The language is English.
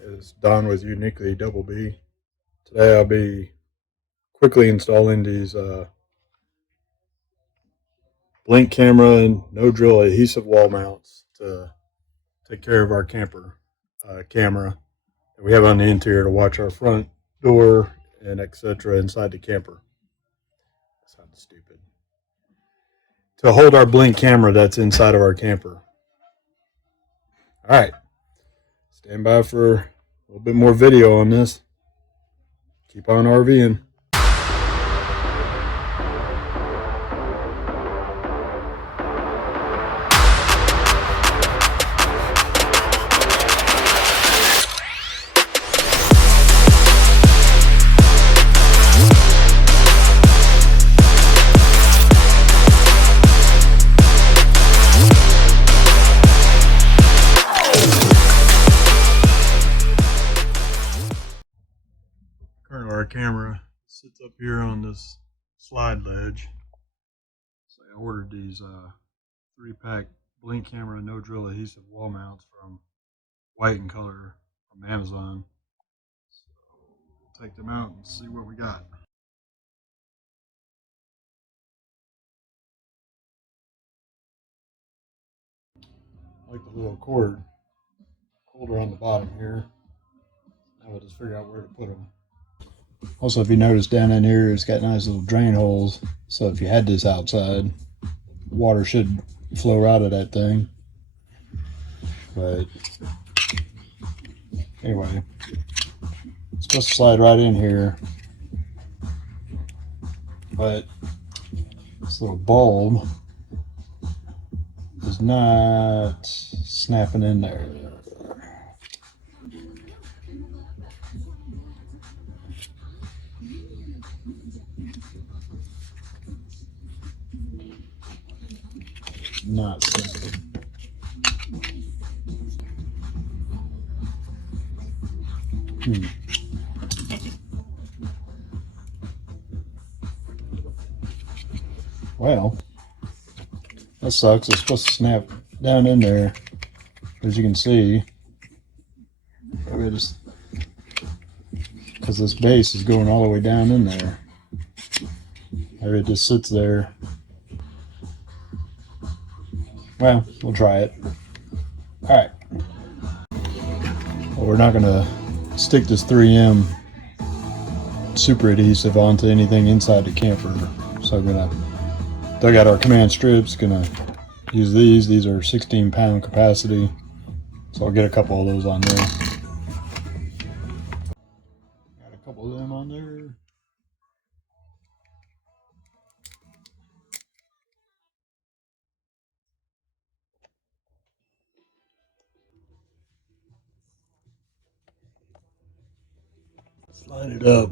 It's Don with UniquelyDOUBLEBEE. Today I'll be quickly installing these blink camera and no drill adhesive wall mounts to take care of our camper camera that we have on the interior to watch our front door and etc. inside the camper. That sounds stupid. To hold our blink camera that's inside of our camper. All right, stand by for a little bit more video on this. Keep on RVing. Our camera sits up here on this slide ledge. So I ordered these 3-pack blink camera no drill adhesive wall mounts from white and color from Amazon. So we'll take them out and see what we got. I like the little cord holder on the bottom here. Now we'll just figure out where to put them. Also, if you notice down in here, it's got nice little drain holes. So if you had this outside, water should flow right out of that thing. But anyway, it's supposed to slide right in here. But this little bulb is not snapping in there. Not snapping. Well, that sucks. It's supposed to snap down in there, as you can see. Maybe just because this base is going all the way down in there. Maybe it just sits there. Well, we'll try it. Alright. Well, we're not going to stick this 3M super adhesive onto anything inside the camper. So I'm going to dug out our command strips, going to use these. These are 16-pound capacity. So I'll get a couple of those on there. Got a couple of them on there. Slide it up.